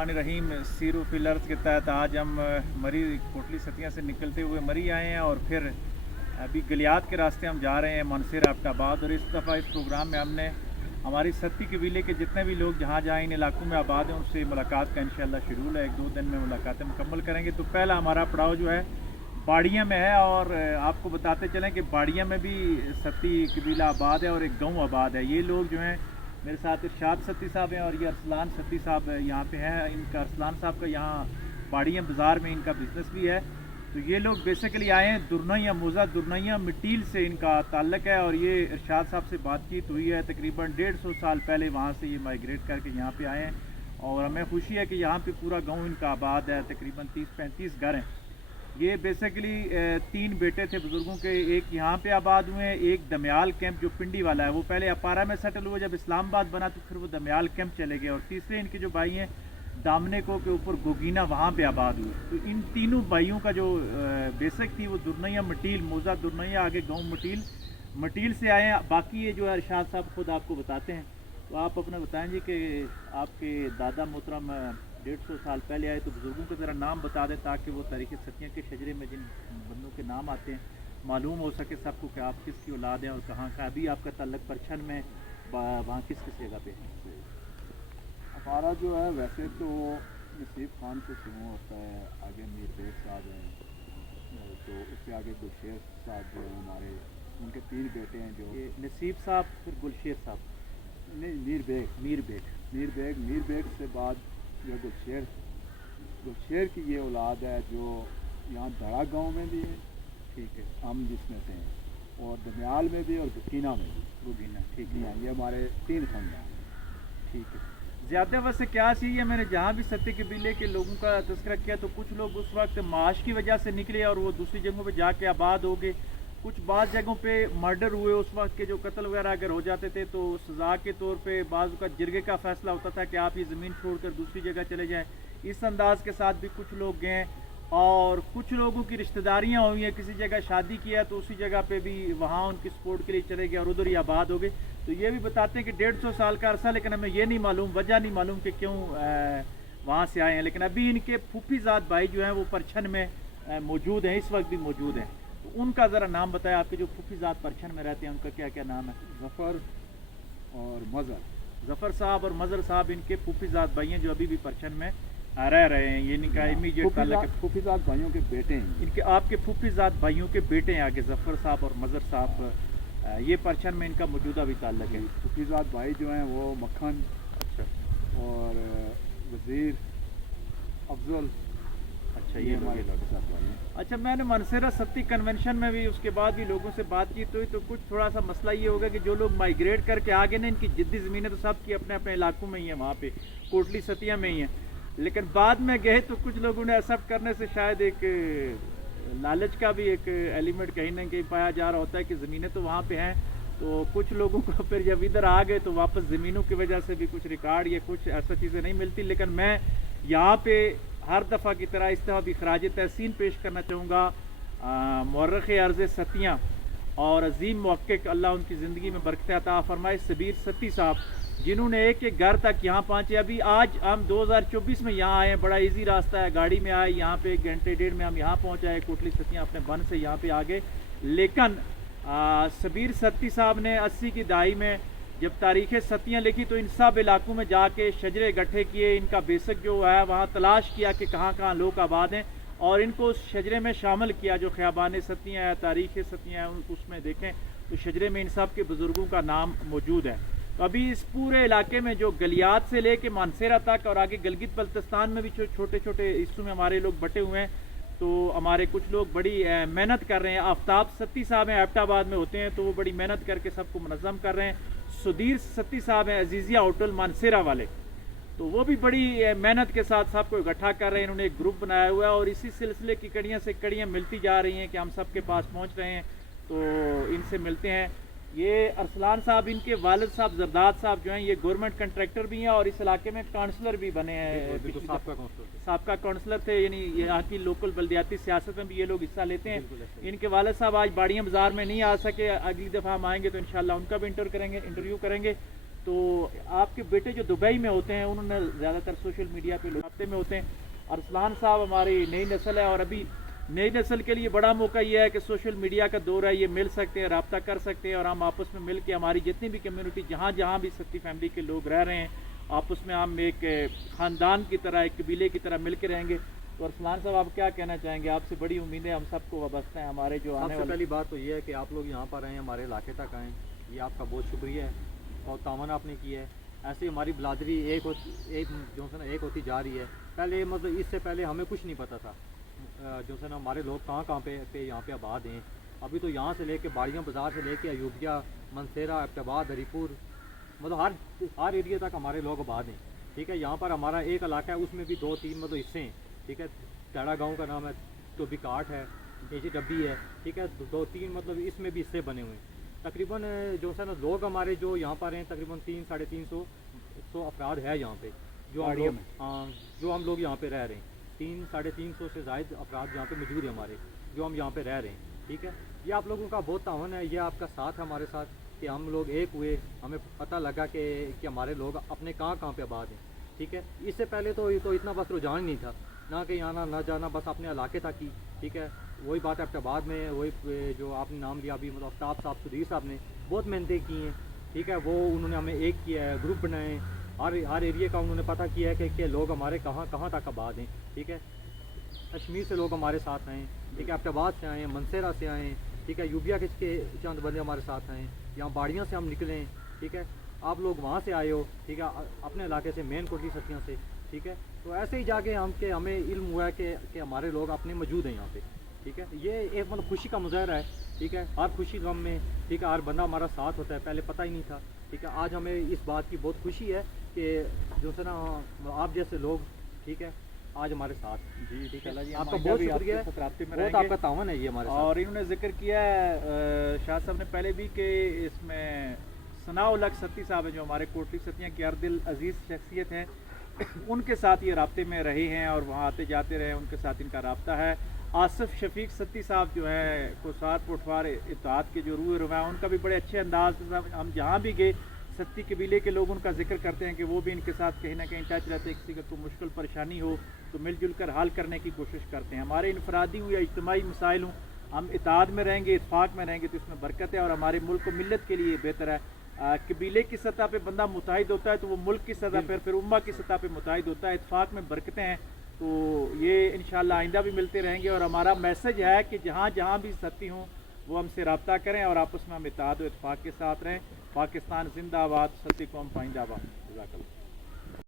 रहीम Siru fillers के तहत आज हम मरी कोटली सतिया से निकलते हुए मरी आए हैं और फिर अभी गलियात के रास्ते हम जा रहे हैं मानसर एबटाबाद। और इस दफ़ा इस प्रोग्राम में हमने हमारी सत्ती कबीले के जितने भी लोग जहाँ जहाँ इन इलाकों में आबाद हैं उनसे मुलाकात का इंशाल्लाह शेड्यूल है। 1-2 दिन में मुलाकातें मुकम्मल करेंगे। तो पहला हमारा पड़ाव जो है बाड़िया में है और आपको बताते चलें कि बाड़िया में भी सत्ती कबीला आबाद है और एक गाँव आबाद है। ये लोग जो हैं मेरे साथ इरशाद सत्ती साहब हैं और ये अरसलान सत्ती साहब यहाँ पे हैं। इनका अरसलान साहब का यहाँ बाड़िया बाज़ार में इनका बिज़नेस भी है। तो ये लोग बेसिकली आए हैं दुरनैया मोज़ा दुरनैया मिटील से इनका ताल्लुक़ है। और ये इरशाद साहब से बातचीत हुई है तकरीबन 150 साल पहले वहाँ से ये माइग्रेट करके यहाँ पे आए हैं। और हमें खुशी है कि यहाँ पे पूरा गाँव इनका आबाद है, तकरीबन 30-35 घर हैं। ये बेसिकली 3 बेटे थे बुज़ुर्गों के, एक यहाँ पे आबाद हुए हैं, एक दमयाल कैंप जो पिंडी वाला है वो पहले अपारा में सेटल हुए, जब इस्लामाबाद बना तो फिर वो दमयाल कैंप चले गए। और तीसरे इनके जो भाई हैं दामने को के ऊपर गोगीना वहाँ पे आबाद हुए। तो इन तीनों भाइयों का जो बेसिक थी वो दुरनैया मटील मोज़ा दुरनैया आगे गाँव मटील से आए हैं। बाकी ये जो है इरशाद साहब खुद आपको बताते हैं। तो आप अपना बताएं जी कि आपके दादा मोहतरम 150 साल पहले आए, तो बुज़ुर्गों को ज़रा नाम बता दें ताकि वो तारीख़ सतिया के शजरे में जिन बंदों के नाम आते हैं मालूम हो सके सबको कि आप किसकी औलाद हैं और कहाँ का। अभी आपका ताल्लुक़ परछन में वहाँ किस जगह पे है? हमारा जो है वैसे तो नसीब खान से शुरू होता है, आगे मीर बेग साहब हैं, तो उससे आगे गुलशेर साहब जो हैं हमारे, उनके 3 बेटे हैं जो ये नसीब साहब फिर गुलशेर साहब नहीं मीर बेग से बाद जो गुलशेर की ये औलाद है जो यहाँ धड़ा गांव में भी है, ठीक है, हम जिसमें से हैं, और दमयाल में भी और गकीना में भी गोगीना, ठीक है। ये हमारे 3 खानदान, ठीक है। ज़्यादा वैसे क्या सी है, मैंने जहाँ भी सत्ती कबीले के लोगों का तस्करा किया तो कुछ लोग उस वक्त माश की वजह से निकले और वो दूसरी जगहों पे जाके आबाद हो गए। कुछ बाज़ जगहों पे मर्डर हुए, उस वक्त के जो कत्ल वगैरह अगर हो जाते थे तो सज़ा के तौर पे बाज़ का जिरगे का फ़ैसला होता था कि आप ये ज़मीन छोड़कर दूसरी जगह चले जाएं। इस अंदाज़ के साथ भी कुछ लोग गए और कुछ लोगों की रिश्तेदारियाँ हुई हैं, किसी जगह शादी किया तो उसी जगह पे भी वहाँ उनकी सपोर्ट के लिए चले गए और उधर ही आबाद हो गए। तो ये भी बताते हैं कि 150 साल का अरसा, लेकिन हमें ये नहीं मालूम, वजह नहीं मालूम कि क्यों वहाँ से आए हैं। लेकिन अभी इनके फूफीज़ाद भाई जो हैं वो परछन में मौजूद हैं, इस वक्त भी मौजूद हैं। तो उनका ज़रा नाम बताया, आपके जो फूफीज़ाद परछन में रहते हैं उनका क्या क्या नाम है? ज़फ़र और मज़र। ज़फ़र साहब और मज़र साहब इनके फूफीज़ाद भाई हैं जो अभी भी परछन में रह रहे हैं। ये इनका इमीडिएट ताल्लुक़ है, फूफीज़ाद भाइयों के बेटे हैं इनके, आपके फूफीज़ाद भाइयों के बेटे हैं आगे ज़फ़र साहब और मज़र साहब। ये परछन में इनका मौजूदा भी ताल्लुक़ है। फूफीज़ाद भाई जो हैं वो मक्खन, अच्छा, और वज़ीर अफजल, अच्छा, ये हमारे लोग। साथ भाई हैं। अच्छा, मैंने मनसेरा सत्ती कन्वेंशन में भी उसके बाद भी लोगों से बातचीत हुई तो कुछ थोड़ा सा मसला ये होगा कि जो लोग माइग्रेट करके आगे ना, इनकी जिद्दी ज़मीनें तो सब की अपने अपने इलाकों में ही हैं, वहाँ पे कोटली सतिया में ही हैं। लेकिन बाद में गए तो कुछ लोगों ने एक्सेप्ट करने से शायद एक लालच का भी एक एलिमेंट कहीं ना कहीं पाया जा रहा होता है कि ज़मीनें तो वहाँ पे हैं। तो कुछ लोगों को फिर जब इधर आ गए तो वापस ज़मीनों की वजह से भी कुछ रिकॉर्ड या कुछ ऐसा चीज़ें नहीं मिलती। लेकिन मैं यहाँ पे हर दफ़ा की तरह इस दफ़ा भी खराज तहसीन पेश करना चाहूँगा मौरख़ अर्ज़ सतियाँ और अजीम मुहक्किक, अल्लाह उनकी ज़िंदगी में बरकत अता फरमाए, सबीर सत्ती साहब, जिन्होंने एक एक घर तक यहाँ पहुँचे। अभी आज हम 2024 में यहाँ आए हैं, बड़ा इजी रास्ता है, गाड़ी में आए, यहाँ पे 1 घंटे 1.5 में हम यहाँ पहुँच आए, कोटली सतियाँ अपने बन से यहाँ पे आ गए। लेकिन सबीर सत्ती साहब ने 80 की दहाई में जब तारीख़ सतियाँ लिखी तो इन सब इलाकों में जाके शजरे इकट्ठे किए, इनका बेसिक जो है वहाँ तलाश किया कि कहाँ कहाँ लोग आबाद हैं और इनको उस शजरे में शामिल किया जो ख़याबान सतियाँ है, तारीख़ सतियाँ है, उसमें देखें तो शजरे में इन सब के बुज़ुर्गों का नाम मौजूद है। तो अभी इस पूरे इलाके में जो गलियात से ले कर मानसेरा तक और आगे गिलगित बल्तिस्तान में भी छोटे छोटे हिस्सों में हमारे लोग बटे हुए हैं। तो हमारे कुछ लोग बड़ी मेहनत कर रहे हैं। आफ्ताब सत्ती साहब हैं, एबटाबाद में होते हैं, तो वो बड़ी मेहनत करके सबको मुनज़्ज़म कर रहे हैं। सुधीर सत्ती साहब हैं अजीज़िया होटल मानसेरा वाले, तो वो भी बड़ी मेहनत के साथ सबको इकट्ठा कर रहे हैं। इन्होंने एक ग्रुप बनाया हुआ है और इसी सिलसिले की कड़ियाँ से कड़ियाँ मिलती जा रही हैं कि हम सब के पास पहुँच रहे हैं, तो इनसे मिलते हैं। ये अरसलान साहब, इनके वालिद साहब जरदाद साहब जो हैं ये गवर्नमेंट कंट्रैक्टर भी हैं और इस इलाके में काउंसलर भी बने हैं, साबका काउंसलर थे, यानी यहाँ की लोकल बल्दियाती सियासत में भी ये लोग हिस्सा लेते हैं। इनके वालिद साहब आज बाड़िया बाज़ार में नहीं आ सके, अगली दफ़ा हम आएंगे तो इंशाल्लाह उनका भी इंटरव्यू करेंगे। تو آپ کے بیٹے جو دبئی میں ہوتے ہیں انہوں نے زیادہ تر سوشل میڈیا پہ رابطے میں ہوتے ہیں. ارسلان صاحب ہماری نئی نسل ہے، اور ابھی نئی نسل کے لیے بڑا موقع یہ ہے کہ سوشل میڈیا کا دور ہے، یہ مل سکتے ہیں، رابطہ کر سکتے ہیں، اور ہم آپس میں مل کے ہماری جتنی بھی کمیونٹی جہاں جہاں بھی ستی فیملی کے لوگ رہ رہے ہیں آپس میں ہم ایک خاندان کی طرح، ایک قبیلے کی طرح مل کے رہیں گے. تو ارسلان صاحب آپ کیا کہنا چاہیں گے؟ آپ سے بڑی امیدیں ہم سب کو وابستہ ہیں، ہمارے جو آنے سب سے والے. پہلی بات تو یہ ہے کہ آپ لوگ یہاں پر آئیں، ہمارے علاقے تک آئیں، یہ آپ کا بہت شکریہ ہے اور تعاون آپ نے کیا ہے. ایسے ہماری بلادری ایک جو ہے نا ایک ہوتی جا رہی ہے. پہلے مطلب اس سے پہلے ہمیں کچھ نہیں پتہ تھا جو ہے نا ہمارے لوگ کہاں کہاں پہ یہاں پہ آباد ہیں. ابھی تو یہاں سے لے کے باڑیاں بازار سے لے کے ایوبیہ، منسیرہ، ایبٹ، ہری پور، مطلب ہر ایریا تک ہمارے لوگ آباد ہیں. ٹھیک ہے، یہاں پر ہمارا ایک علاقہ ہے، اس میں بھی 2-3 مطلب حصے ہیں. ٹھیک ہے، ٹیڑا گاؤں کا نام ہے، ٹوبی کاٹ ہے، نیچے ڈبی ہے. ٹھیک ہے، 2-3 مطلب اس میں بھی حصے بنے ہوئے ہیں. تقریباً جو ہے نا لوگ ہمارے جو یہاں پر ہیں تقریباً 300-350 افراد ہے یہاں پہ جو ہم لوگ جو ہم لوگ یہاں پہ رہ رہے ہیں. 300-350 سے زائد افراد یہاں پہ موجود ہیں ہمارے، جو ہم یہاں پہ رہ رہے ہیں. ٹھیک ہے، یہ آپ لوگوں کا بہت تعاون ہے، یہ آپ کا ساتھ ہے ہمارے ساتھ کہ ہم لوگ ایک ہوئے، ہمیں پتہ لگا کہ ہمارے لوگ اپنے کہاں کہاں پہ آباد ہیں. ٹھیک ہے، اس سے پہلے تو اتنا بس رجحان نہیں تھا، نہ کہ آنا نہ جانا، بس اپنے علاقے تک ہی. ٹھیک ہے، وہی بات ایبٹ آباد میں وہی جو آپ نے نام لیا ابھی مطلب آفتاب صاحب، سدیر صاحب نے بہت محنتیں کی ہیں. ٹھیک ہے، وہ انہوں نے ہمیں ایک کیا ہے، گروپ بنائے، ہر ایریا کا انہوں نے پتہ کیا ہے کہ لوگ ہمارے کہاں کہاں تک آباد ہیں. ٹھیک ہے، کشمیر سے لوگ ہمارے ساتھ آئے ہیں. ٹھیک ہے، ایبٹ آباد سے آئے ہیں، منسیرہ سے آئے ہیں. ٹھیک ہے، یوبیا کے چند بندے ہمارے ساتھ آئے ہیں، یہاں باڑیاں سے ہم نکلے ہیں. ٹھیک ہے، آپ لوگ وہاں سے آئے ہو. ٹھیک ہے، اپنے علاقے سے مین کوٹلی ستیاں سے. ٹھیک ہے، تو ایسے ہی جا کے ہمیں علم ہوا ہے کہ ہمارے لوگ اپنے موجود ہیں یہاں پہ. ٹھیک ہے، یہ ایک مطلب خوشی کا مظاہرہ ہے. ٹھیک ہے، ہر خوشی غم میں ٹھیک ہے ہر بندہ ہمارا ساتھ ہوتا ہے، پہلے پتہ ہی نہیں تھا. ٹھیک ہے، آج ہمیں اس بات کی بہت خوشی ہے کہ جو ہے نا آپ جیسے لوگ ٹھیک ہے آج ہمارے ساتھ. جی ٹھیک ہے، جی، آپ کا بہت شکریہ ہے، رابطے میں بہت رہیں آپ کا گے. تعاون ہے یہ ہمارے ساتھ. اور انہوں نے ذکر کیا ہے شاہ صاحب نے پہلے بھی کہ اس میں ثناء الحق ستی صاحب ہیں جو ہمارے کوٹلی ستیاں کی اردل عزیز شخصیت ہیں، ان کے ساتھ یہ رابطے میں رہے ہیں اور وہاں آتے جاتے رہے، ان کے ساتھ ان کا رابطہ ہے. آصف شفیق ستی صاحب جو ہیں کوسار پٹوار اتحاد کے جو روح رواں، ان کا بھی بڑے اچھے انداز سے ہم جہاں بھی گئے ستی قبیلے کے لوگ ان کا ذکر کرتے ہیں کہ وہ بھی ان کے ساتھ کہیں نہ کہیں ٹچ رہتے ہیں، کسی کا کوئی مشکل پریشانی ہو تو مل جل کر حل کرنے کی کوشش کرتے ہیں. ہمارے انفرادی ہوں یا اجتماعی مسائل ہوں، ہم اتحاد میں رہیں گے، اتفاق میں رہیں گے تو اس میں برکت ہے اور ہمارے ملک و ملت کے لیے بہتر ہے. قبیلے کی سطح پہ بندہ متحد ہوتا ہے تو وہ ملک کی سطح پھر امہ کی سطح پہ متحد ہوتا ہے. اتفاق میں برکتیں ہیں، تو یہ انشاءاللہ آئندہ بھی ملتے رہیں گے. اور ہمارا میسج ہے کہ جہاں جہاں بھی ستی ہوں وہ ہم سے رابطہ کریں اور آپس میں ہم اتحاد و اتفاق کے ساتھ رہیں. پاکستان زندہ آباد، ستی قوم پائندہ آباد. جزاک اللہ.